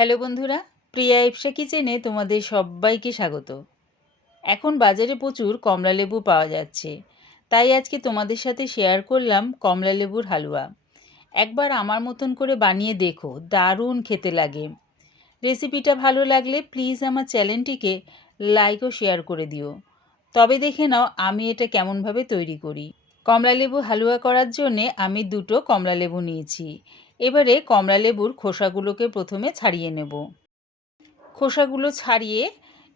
Hello বন্ধুরা, প্রিয়া ইপসা কিচেনে তোমাদের সবাইকে স্বাগত। এখন বাজারে প্রচুর কমলালেবু পাওয়া যাচ্ছে, তাই আজকে তোমাদের সাথে শেয়ার করলাম কমলালেবুর হালুয়া। একবার আমার মতন করে বানিয়ে দেখো, দারুণ খেতে লাগে। রেসিপিটা ভালো লাগলে প্লিজ আমার চ্যানেলটিকে লাইক ও শেয়ার করে দিও। তবে দেখে নাও আমি এটা কেমনভাবে তৈরি করি। কমলালেবু হালুয়া করার জন্যে আমি 2টো কমলালেবু নিয়েছি। এবারে কমলালেবুর খোসাগুলোকে প্রথমে ছাড়িয়ে নেব। খোসাগুলো ছাড়িয়ে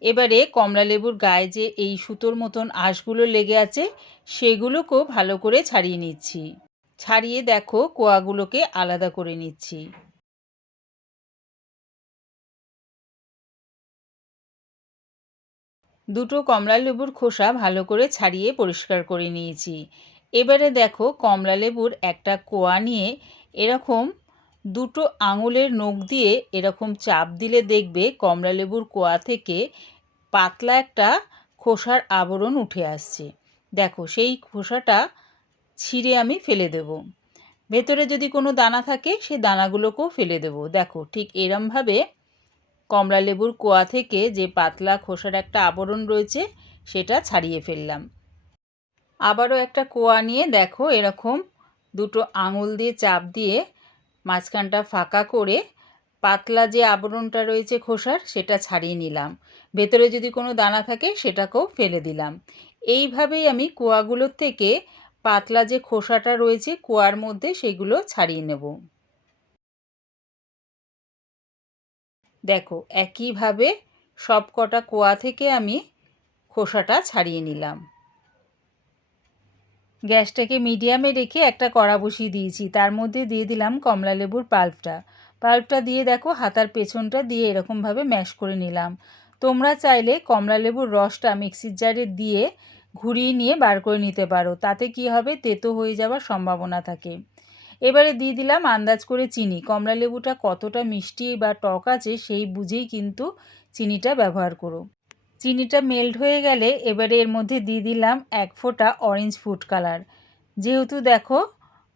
এবারে কমলালেবুর গায়ে যে এই সুতোর মতন আঁশগুলো লেগে আছে সেগুলোকেও ভালো করে ছাড়িয়ে নিচ্ছি। ছাড়িয়ে দেখো কোয়াগুলোকে আলাদা করে নিচ্ছি। দুটো কমলালেবুর খোসা ভালো করে ছাড়িয়ে পরিষ্কার করে নিয়েছি। এবারে দেখো কমলালেবুর একটা কোয়া নিয়ে এরকম দুটো আঙুলের নখ দিয়ে এরকম চাপ দিলে দেখবে কমলালেবুর কোয়া থেকে পাতলা একটা খোসার আবরণ উঠে আসছে। দেখো সেই খোসাটা ছিঁড়ে আমি ফেলে দেব। ভেতরে যদি কোনো দানা থাকে সেই দানাগুলোকেও ফেলে দেব। দেখো ঠিক এরমভাবে কমলালেবুর কোয়া থেকে যে পাতলা খোসার একটা আবরণ রয়েছে সেটা ছাড়িয়ে ফেললাম। আবারও একটা কোয়া নিয়ে দেখো এরকম দুটো আঙুল দিয়ে চাপ দিয়ে মাঝখানটা ফাঁকা করে পাতলা যে আবরণটা রয়েছে খোসার সেটা ছাড়িয়ে নিলাম। ভেতরে যদি কোনো দানা থাকে সেটাকেও ফেলে দিলাম। এইভাবেই আমি কোয়াগুলোর থেকে পাতলা যে খোসাটা রয়েছে কোয়ার মধ্যে সেগুলো ছাড়িয়ে নেব। দেখো একইভাবে সব কটা কোয়া থেকে আমি খোসাটা ছাড়িয়ে নিলাম। গ্যাসটাকে মিডিয়ামে রেখে একটা কড়া বসিয়ে দিয়েছি, তার মধ্যে দিয়ে দিলাম কমলালেবুর পাল্পটা দিয়ে দেখো হাতার পেছনটা দিয়ে এরকমভাবে ম্যাশ করে নিলাম। তোমরা চাইলে কমলালেবুর রসটা মিক্সির জারে দিয়ে ঘুরিয়ে নিয়ে বার করে নিতে পারো, তাতে কি হবে তেতো হয়ে যাওয়ার সম্ভাবনা থাকে। এবারে দিয়ে দিলাম আন্দাজ করে চিনি। কমলালেবুটা কতটা মিষ্টি বা টক আছে সেই বুঝেই কিন্তু চিনিটা ব্যবহার করো। চিনিটা মেল্ট হয়ে গেলে এবারে এর মধ্যে দিয়ে দিলাম 1 ফোঁটা অরেঞ্জ ফুড কালার। যেহেতু দেখো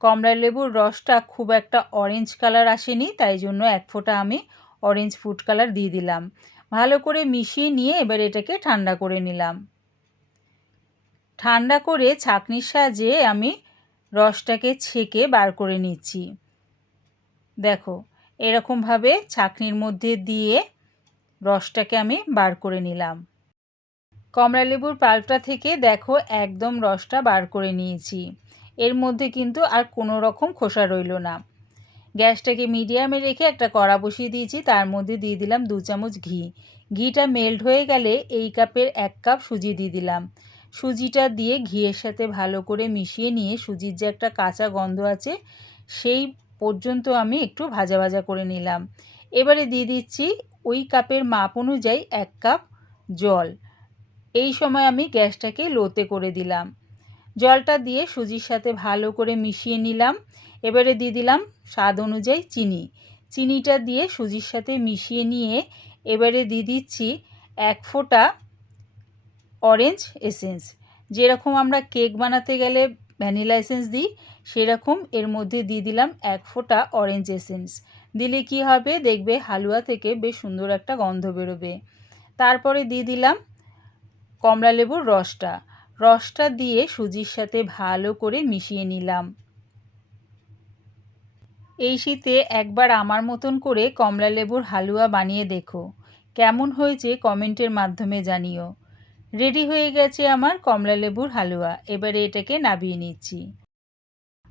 কমলালেবুর রসটা খুব একটা অরেঞ্জ কালার আসেনি, তাই জন্য 1 ফোঁটা আমি অরেঞ্জ ফুড কালার দিয়ে দিলাম। ভালো করে মিশিয়ে নিয়ে এবার এটাকে ঠান্ডা করে নিলাম। ঠান্ডা করে ছাঁকনির সাহায্যে আমি রসটাকে ছেঁকে বার করে নিচ্ছি। দেখো এরকমভাবে ছাঁকনির মধ্যে দিয়ে রসটাকে আমি বার করে নিলাম। কমলালেবুর পাল্পটা থেকে দেখো একদম রসটা বার করে নিয়েছি। এর মধ্যে কিন্তু আর কোনো রকম খোসা রইল না। গ্যাসটাকে মিডিয়ামে রেখে একটা কড়া বসিয়ে দিয়েছি, তার মধ্যে দিয়ে দিলাম 2 চামচ ঘি। ঘিটা মেল্ট হয়ে গেলে এই কাপের 1 কাপ সুজি দিয়ে দিলাম। সুজিটা দিয়ে ঘিয়ের সাথে ভালো করে মিশিয়ে নিয়ে সুজির যে একটা কাঁচা গন্ধ আছে সেই পর্যন্ত আমি একটু ভাজা ভাজা করে নিলাম। এবারে দিয়ে দিচ্ছি ওই কাপের মাপ অনুযায়ী 1 কাপ জল। এই সময় আমি গ্যাসটাকে লোতে করে দিলাম। জলটা দিয়ে সুজির সাথে ভালো করে মিশিয়ে নিলাম। এবারে দিয়ে দিলাম স্বাদ অনুযায়ী চিনি। চিনিটা দিয়ে সুজির সাথে মিশিয়ে নিয়ে এবারে দিয়ে দিচ্ছি 1 ফোঁটা অরেঞ্জ এসেন্স। যেরকম আমরা কেক বানাতে গেলে ভ্যানিলা এসেন্স দিই সেরকম এর মধ্যে দিয়ে দিলাম 1 ফোঁটা অরেঞ্জ এসেন্স। দিলে কি হবে দেখবে হালুয়া থেকে বেশ সুন্দর একটা গন্ধ বেরোবে। তারপরে দিয়ে দিলাম কমলালেবুর রসটা দিয়ে সুজির সাথে ভালো করে মিশিয়ে নিলাম। এই শীতে একবার আমার মতন করে কমলালেবুর হালুয়া বানিয়ে দেখো, কেমন হয়েছে কমেন্টের মাধ্যমে জানিও। রেডি হয়ে গেছে আমার কমলালেবুর হালুয়া। এবারে এটাকে নামিয়ে নিচ্ছি।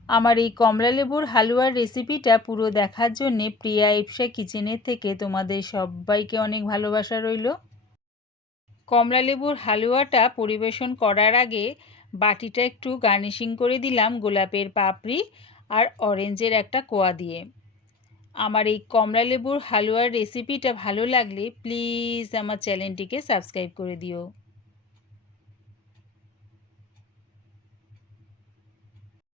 আমার এই কমলালেবুর হালুয়ার রেসিপিটা পুরো দেখার জন্যে প্রিয়া ইপসা কিচেনের থেকে তোমাদের সবাইকে অনেক ভালোবাসা রইল। কমলালেবুর হালুয়াটা পরিবেশন করার আগে বাটিটা একটু গার্নিশিং করে দিলাম গোলাপের পাপড়ি আর অরেঞ্জের একটা কোয়া দিয়ে। আমার এই কমলালেবুর হালুয়ার রেসিপিটা ভালো লাগলে প্লিজ আমার চ্যানেলটিকে সাবস্ক্রাইব করে দিও।